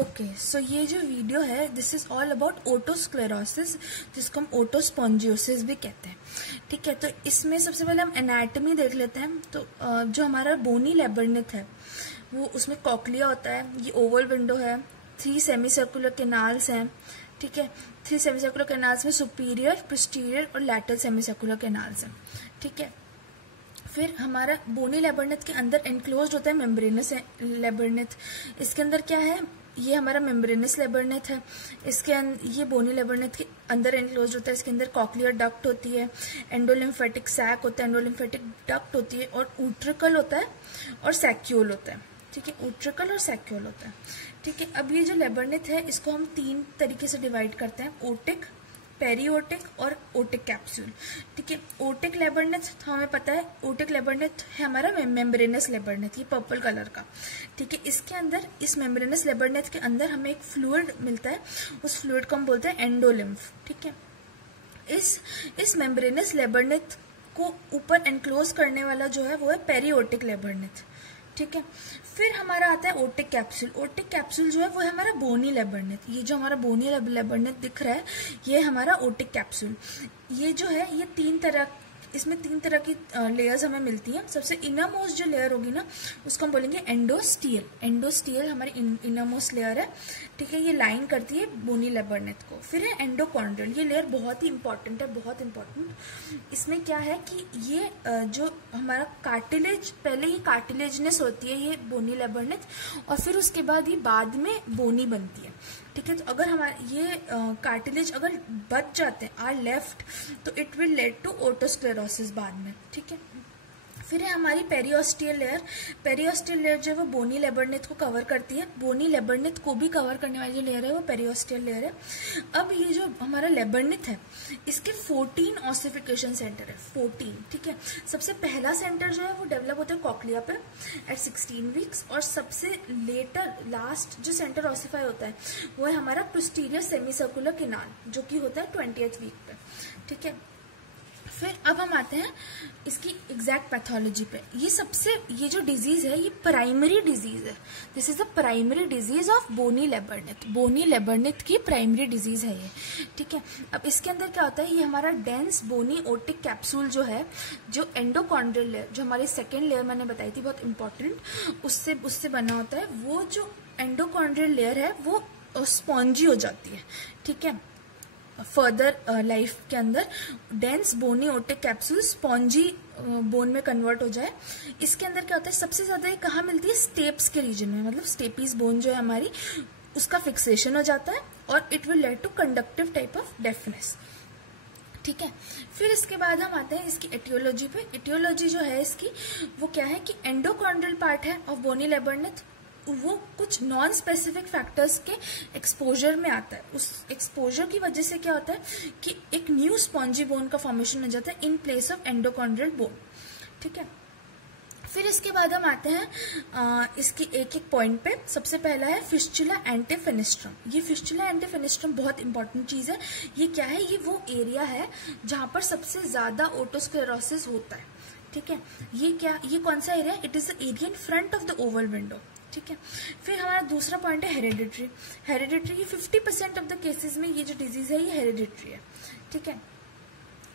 Okay, सो ये जो video है दिस इज ऑल अबाउट ओटोस्क्लेरोसिस, जिसको हम ओटोस्पॉन्जियोसिस भी कहते हैं। ठीक है, तो इसमें सबसे पहले हम एनाटॉमी देख लेते हैं। तो जो हमारा बोनी लैबर्निथ है वो, उसमें कॉक्लिया होता है, ये ओवल विंडो है, 3 सेमी सर्कुलर कैनाल्स हैं। ठीक है, 3 सेमी सर्कुलर कैनाल्स में सुपीरियर, पोस्टीरियर और लैटरल सेमी सर्कुलर कैनाल्स हैं। ठीक है, फिर हमारा बोनी लैबर्निथ के अंदर एनक्लोज्ड होता है मेम्ब्रेनस लैबर्निथ। इसके अंदर क्या है, ये हमारा मेम्ब्रेनस लैबर्निथ है। इसके ये बोनी लैबर्निथ के अंदर एनक्लोज्ड होता है। इसके अंदर कॉक्लियर डक्ट होती है, एंडोलिम्फेटिक सैक होता है, एंडोलिम्फेटिक डक्ट होती है, और ऊट्रिकल होता है और सैक्यूल होता है। ठीक है, ऊट्रिकल और सैक्यूल होता है। ठीक है, अब ये जो लैबर्निथ है इसको हम 3 तरीके से डिवाइड करते हैं, ओटिक, पेरीओटिक और ओटिक कैप्सूल। ठीक है, ओटिक लैबर्निथ हमें पता है, ओटिक लैबर्निथ है हमारा मेम्ब्रेनस लैबर्निथ, ये पर्पल कलर का। ठीक है, इसके अंदर, इस मेम्ब्रेनस लैबर्निथ के अंदर हमें एक फ्लूइड मिलता है, उस फ्लूइड को हम बोलते हैं एंडोलिम्फ। ठीक है, इस मेम्ब्रेनस लैबर्निथ को ऊपर एनक्लोज करने वाला जो है वो है पेरीओटिक लैबर्निथ। ठीक है, फिर हमारा आता है ओटिक कैप्सूल। ओटिक कैप्सूल जो है वो है हमारा बोनी लैबर्निथ। ये जो हमारा बोनी लैबर्निथ दिख रहा है ये हमारा ओटिक कैप्सूल। ये जो है ये 3 तरह, इसमें 3 तरह की लेयर्स हमें मिलती हैं। सबसे इनर मोस्ट जो लेयर होगी ना उसको हम बोलेंगे एंडोस्टियल। एंडोस्टियल हमारी इनर मोस्ट लेयर है। ठीक है, ये लाइन करती है बोनी लैबर्निथ को। फिर है एंडोकॉन्ड्रियल, ये लेयर बहुत ही इंपॉर्टेंट है, बहुत इंपॉर्टेंट। इसमें क्या है कि ये जो हमारा कार्टिलेज, पहले ये कार्टिलेजनेस होती है ये बोनी लैबर्निथ, और फिर उसके बाद ये बाद में बोनी बनती है। ठीक है, तो अगर हमारे ये कार्टिलेज अगर बच जाते हैं, आर लेफ्ट, तो इट विल लेड टू ओटोस्क्लेरोसिस बाद में। ठीक है, फिर है हमारी पेरियोस्टियल लेयर। पेरियोस्टियल लेयर जो है वो बोनी लैबर्निथ को कवर करती है। बोनी लैबर्निथ को भी कवर करने वाली जो लेयर है वो पेरियोस्टियल लेयर है। अब ये जो हमारा लैबर्निथ है इसके 14 ऑसिफिकेशन सेंटर है, 14। ठीक है, सबसे पहला सेंटर जो है वो डेवलप होता है कॉक्लिया पे एट 16 वीक्स, और सबसे लेटर लास्ट जो सेंटर ऑसिफाई होता है वो है हमारा पोस्टीरियर सेमी सर्कुलर कैनाल, जो कि होता है 20th वीक पे। ठीक है, फिर अब हम आते हैं इसकी एग्जैक्ट पैथोलॉजी पे। ये जो डिजीज है ये प्राइमरी डिजीज है। This is the primary disease of bony labyrinth. Bony labyrinth की प्राइमरी डिजीज है ये। ठीक है, अब इसके अंदर क्या होता है, ये हमारा डेंस बोनी ओटिक कैप्सूल जो है, जो एंडोकॉन्ड्रियल लेयर, जो हमारी सेकेंड लेयर मैंने बताई थी बहुत इंपॉर्टेंट, उससे बना होता है। वो जो एंडोकॉन्ड्रियल लेयर है वो स्पॉन्जी हो जाती है। ठीक है, फर्दर लाइफ के अंदर डेंस बोनी ओटिक कैप्सूल स्पॉन्जी बोन में कन्वर्ट हो जाए। इसके अंदर क्या होता है, सबसे ज्यादा ये कहाँ मिलती है, स्टेप्स के रीजन में, मतलब स्टेपीज बोन जो है हमारी, उसका फिक्सेशन हो जाता है, और it will lead to conductive type of deafness. ठीक है, फिर इसके बाद हम आते हैं इसकी एटियोलॉजी पे। एटियोलॉजी जो है इसकी वो क्या है कि एंडोकॉन्ड्रियल पार्ट है ऑफ बोनी लैबर्निथ, वो कुछ नॉन स्पेसिफिक फैक्टर्स के एक्सपोजर में आता है। उस एक्सपोजर की वजह से क्या होता है कि एक न्यू स्पॉन्जी बोन का फॉर्मेशन हो जाता है इन प्लेस ऑफ एंडोकॉन्ड्रियल बोन। ठीक है, फिर इसके बाद हम आते हैं इसकी एक एक पॉइंट पे। सबसे पहला है फिस्चुला एंटीफेनेस्ट्रम। ये फिस्चुला एंटीफेनेस्ट्रम बहुत इंपॉर्टेंट चीज है। ये क्या है, ये वो एरिया है जहां पर सबसे ज्यादा ओटोस्क्लेरोसिस होता है। ठीक है, ये कौन सा area, it is the area in front of the Oval window. ठीक है, फिर हमारा दूसरा पॉइंट है हेरिडिटरी। हेरिडिटरी की 50% ऑफ द केसेस में ये जो डिजीज है ये हेरिडिटरी है। ठीक है,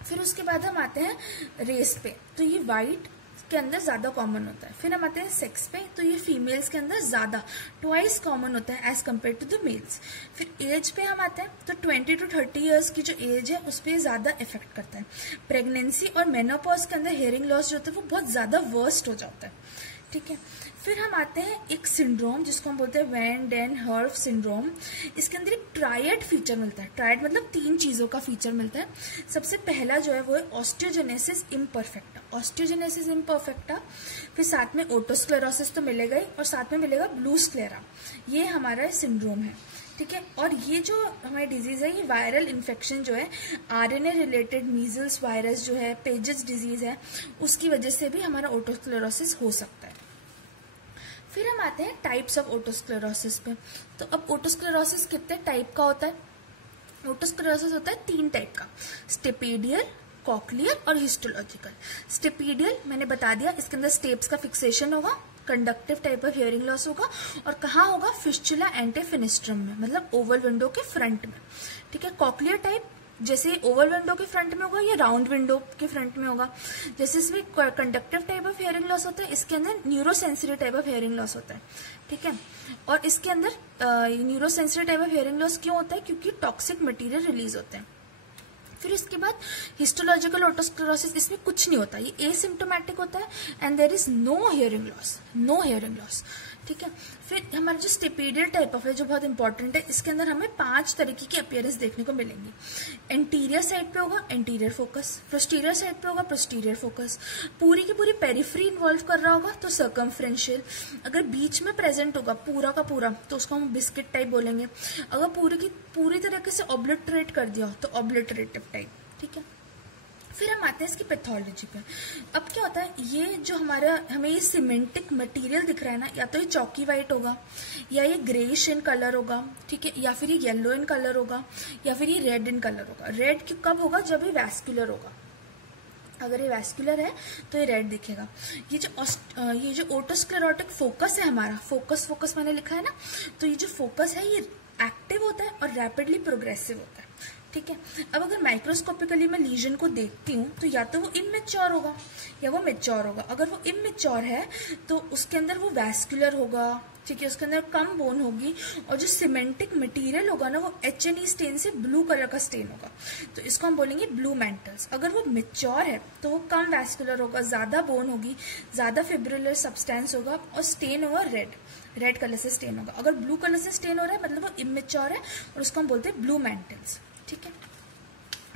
फिर उसके बाद हम आते हैं रेस पे, तो ये वाइट के अंदर ज्यादा कॉमन होता है। फिर हम आते हैं सेक्स पे, तो ये फीमेल्स के अंदर ज्यादा, ट्वाइस कॉमन होता है as compared to the males. फिर एज पे हम आते हैं, तो 20 to 30 ईयर्स की जो एज है उस पर ज्यादा इफेक्ट करता है। प्रेगनेंसी और मेनोपॉज के अंदर हेयरिंग लॉस जो होता है वो बहुत ज्यादा वर्स्ट हो जाता है। ठीक है, फिर हम आते हैं एक सिंड्रोम जिसको हम बोलते हैं वैन डेन हर्व सिंड्रोम। इसके अंदर एक ट्रायड फीचर मिलता है। ट्रायड मतलब 3 चीजों का फीचर मिलता है। सबसे पहला जो है वो है ऑस्टियोजेनेसिस इम्परफेक्टा। ऑस्टियोजेनेसिस इम्परफेक्टा, फिर साथ में ओटोस्क्लेरोसिस तो मिलेगा ही, और साथ में मिलेगा ब्लू स्क्लेरा। ये हमारा सिंड्रोम है। ठीक है, और ये जो हमारी डिजीज है ये वायरल इन्फेक्शन जो है, आरएनए रिलेटेड मीजल्स वायरस जो है, पेजेस डिजीज है, उसकी वजह से भी हमारा ओटोस्क्लेरोसिस हो सकता है। फिर हम आते हैं टाइप्स ऑफ ओटोस्क्लेरोसिस पे। तो अब ओटोस्क्लेरोसिस कितने टाइप का होता है, ओटोस्क्लेरोसिस होता है 3 टाइप का, स्टेपिडियल, कॉक्लियर और हिस्टोलॉजिकल। स्टेपिडियल मैंने बता दिया, इसके अंदर स्टेप्स का फिक्सेशन होगा, conductive type of hearing loss होगा, और कहाँ होगा, फिस्चुला एंटीफिनेस्ट्रम में, मतलब ओवल विंडो के फ्रंट में, ठीक है। कॉक्लियर टाइप जैसे ओवल विंडो के फ्रंट में होगा या राउंड विंडो के फ्रंट में होगा। जैसे इसमें conductive type of hearing loss होता है, इसके अंदर neurosensory type of hearing loss होता है, ठीक है। और इसके अंदर neurosensory type of hearing loss क्यों होता है, क्योंकि टॉक्सिक मटेरियल रिलीज होते हैं। फिर इसके बाद हिस्टोलॉजिकल ओटोस्क्लेरोसिस, इसमें कुछ नहीं होता, ये एसिम्प्टोमेटिक होता है and there is no hearing loss, no hearing loss, ठीक है। फिर हमारा जो स्टेपीडियल टाइप ऑफ है जो बहुत इंपॉर्टेंट है, इसके अंदर हमें 5 तरीके की अपीयरेंस देखने को मिलेंगी। एंटीरियर साइड पे होगा एंटीरियर फोकस, पोस्टीरियर साइड पे होगा पोस्टीरियर फोकस, पूरी की पूरी पेरिफेरी इन्वॉल्व कर रहा होगा तो सर्कमफ्रेंशियल, अगर बीच में प्रेजेंट होगा पूरा का पूरा तो उसको हम बिस्किट टाइप बोलेंगे, अगर पूरी तरीके से ऑब्लिटरेट कर दिया तो ऑब्लिटरेटिव टाइप, ठीक है। फिर हम आते हैं इसकी पैथोलॉजी पे। अब क्या होता है, ये जो हमें ये सीमेंटिक मटेरियल दिख रहा है ना, या तो ये चॉकी वाइट होगा, या ये ग्रेइश इन कलर होगा, ठीक है, या फिर ये येलो इन कलर होगा, या फिर ये रेड इन कलर होगा। रेड कब होगा, जब ये वैस्कुलर होगा, अगर ये वैस्कुलर है तो ये रेड दिखेगा। ये जो ओटोस्क्लेरोटिक फोकस है हमारा, फोकस मैंने लिखा है ना, तो ये जो फोकस है ये एक्टिव होता है और रैपिडली प्रोग्रेसिव होता है, ठीक है। अब अगर माइक्रोस्कोपिकली मैं लीजन को देखती हूँ तो या तो वो इमेच्योर होगा या वो मेच्योर होगा। अगर वो इमेच्योर है तो उसके अंदर वो वैस्कुलर होगा, ठीक है, उसके अंदर कम बोन होगी, और जो सीमेंटिक मटेरियल होगा ना वो HNE स्टेन से ब्लू कलर का स्टेन होगा, तो इसको हम बोलेंगे ब्लू मेंटल्स। अगर वो मेच्योर है तो वो कम वैस्कुलर होगा, ज्यादा बोन होगी, ज्यादा फिब्रिलर सब्सटेंस होगा, और स्टेन होगा रेड कलर से स्टेन होगा। अगर ब्लू कलर से स्टेन हो रहा है मतलब वो इमेच्योर है, और उसको हम बोलते हैं ब्लू मेंटल्स, ठीक है।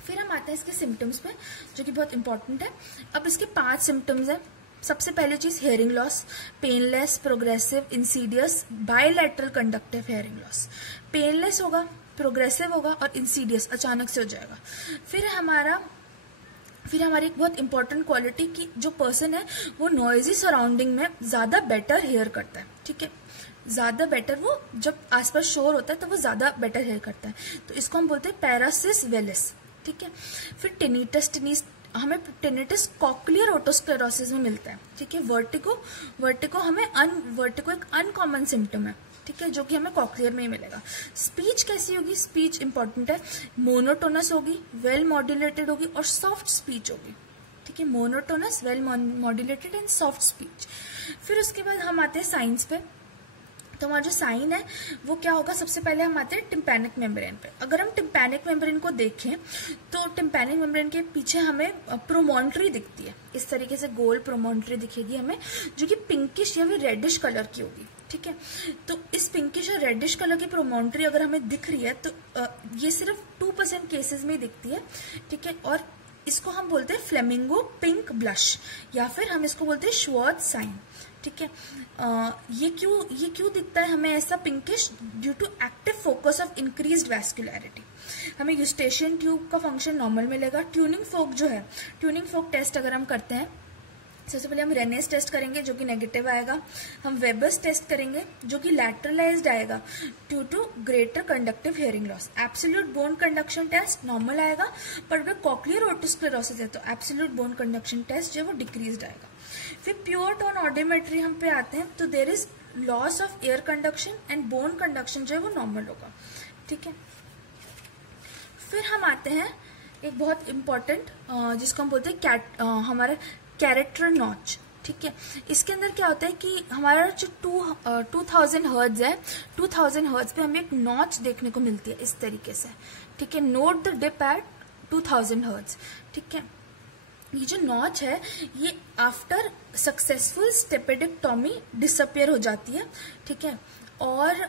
फिर हम आते हैं इसके सिम्टम्स पे, जो कि बहुत इंपॉर्टेंट है। अब इसके 5 सिम्टम्स हैं। सबसे पहले चीज hearing loss, painless, progressive, Insidious, bilateral conductive hearing loss. Painless होगा, प्रोग्रेसिव होगा और इंसीडियस अचानक से हो जाएगा। फिर हमारी एक बहुत इंपॉर्टेंट क्वालिटी की जो पर्सन है वो नॉइजी सराउंडिंग में ज्यादा बेटर हियर करता है, ठीक है, ज्यादा बेटर, वो जब आसपास शोर होता है तो वो ज्यादा बेटर हियर करता है, तो इसको हम बोलते हैं पैरासिस वेलिस, ठीक है। फिर टिनिटस हमें टिनिटस कॉक्लियर ओटोस्क्लेरोसिस में मिलता है, ठीक है। वर्टिको एक अनकॉमन सिम्टम है, ठीक है, जो कि हमें कॉक्लियर में ही मिलेगा। स्पीच कैसी होगी, स्पीच इंपॉर्टेंट है, मोनोटोनस होगी, वेल मॉड्यूलेटेड होगी और सॉफ्ट स्पीच होगी, ठीक है, monotonous, well modulated and soft speech. फिर उसके बाद हम आते हैं साइंस पे। तो हमारा जो साइन है वो क्या होगा, सबसे पहले हम आते हैं टिम्पैनिक मेम्ब्रेन पे। अगर हम टिम्पैनिक मेम्ब्रेन को देखें तो टिम्पैनिक मेम्ब्रेन के पीछे हमें प्रोमोन्ट्री दिखती है, इस तरीके से गोल प्रोमोन्ट्री दिखेगी हमें, जो कि पिंकिश या फिर रेडिश कलर की होगी, ठीक है। तो इस पिंकिश और रेडिश कलर की प्रोमोन्ट्री अगर हमें दिख रही है तो ये सिर्फ 2% केसेस में ही दिखती है, ठीक है, और इसको हम बोलते हैं फ्लेमिंगो पिंक ब्लश, या फिर हम इसको बोलते हैं श्वार्ट्ज साइन, ठीक है। ये क्यों दिखता है हमें ऐसा pinkish, due to active focus of increased vascularity. हमें यूस्टेशियन ट्यूब का फंक्शन नॉर्मल मिलेगा। ट्यूनिंग फोक जो है, ट्यूनिंग फोक टेस्ट अगर हम करते हैं, सबसे पहले हम रेनेस टेस्ट करेंगे जो कि नेगेटिव आएगा, हम वेबर्स टेस्ट करेंगे जो कि लैटरलाइज्ड आएगा due to greater conductive hearing loss. Absolute bone conduction test normal आएगा, पर अगर कॉक्लियर ओटोस्क्लेरोसिस है तो एब्सोल्यूट बोन कंडक्शन टेस्ट जो है वो डिक्रीज्ड आएगा। फिर प्योर टोन ऑडियोमेट्री हम पे आते हैं, तो there is loss of air conduction and bone conduction जो है वो नॉर्मल होगा, ठीक है। फिर हम आते हैं एक बहुत इंपॉर्टेंट जिसको हम बोलते हैं हमारा कैरेक्टर नॉच, ठीक है। इसके अंदर क्या होता है कि हमारा जो 2000 हर्ट्ज है, 2000 हर्ट्ज पे हमें एक नॉच देखने को मिलती है इस तरीके से, ठीक है। Note the dip at 2000 hertz, ठीक है। ये जो नॉच है ये आफ्टर सक्सेसफुल स्टेपेडेक्टोमी डिसअपियर हो जाती है, ठीक है, और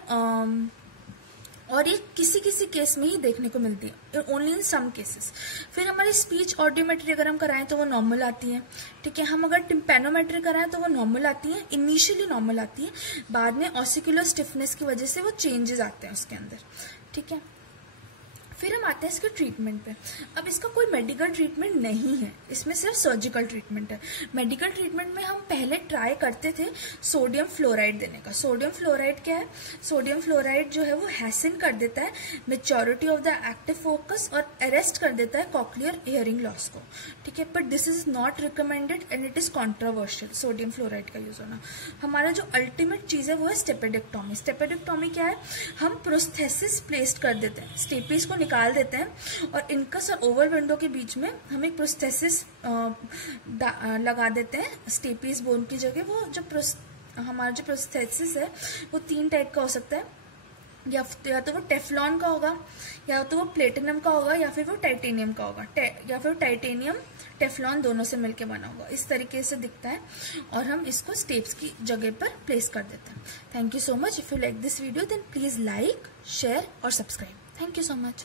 ये किसी केस में ही देखने को मिलती है, ओनली इन सम केसेस। फिर हमारी स्पीच ऑडियोमेट्री अगर हम कराएं तो वो नॉर्मल आती है, ठीक है। हम अगर टिम्पैनोमेट्री कराएं तो वो नॉर्मल आती है, इनिशियली नॉर्मल आती है, बाद में ऑसिकुलर स्टिफनेस की वजह से वो चेंजेस आते हैं उसके अंदर, ठीक है। फिर हम आते हैं इसके ट्रीटमेंट पे। अब इसका कोई मेडिकल ट्रीटमेंट नहीं है, इसमें सिर्फ सर्जिकल ट्रीटमेंट है। मेडिकल ट्रीटमेंट में हम पहले ट्राई करते थे सोडियम फ्लोराइड देने का। सोडियम फ्लोराइड क्या है? सोडियम फ्लोराइड जो है वो हैसन कर देता है majority of the active focus और अरेस्ट कर देता है कॉक्लियर हियरिंग लॉस को, ठीक है। But this is not recommended and it is controversial sodium fluoride का यूज होना। हमारा जो अल्टीमेट चीज है वो है स्टेपेडेक्टोमी। स्टेपेडेक्टोमी क्या है? हम प्रोस्थेसिस प्लेस्ड कर देते हैं, स्टेपीज को निकाल देते हैं और इनकस और ओवल विंडो के बीच में हम एक प्रोस्थेसिस लगा देते हैं स्टेपीज बोन की जगह। वो जो हमारा जो प्रोस्थेसिस है वो 3 टाइप का हो सकता है, या तो वो टेफ्लॉन का होगा, या तो वो प्लेटिनम का होगा, या फिर वो टाइटेनियम का होगा, या फिर टाइटेनियम टेफ्लॉन दोनों से मिलके बना होगा। इस तरीके से दिखता है और हम इसको स्टेप्स की जगह पर प्लेस कर देते हैं। Thank you so much. If you like this video then please like, share और subscribe. Thank you so much.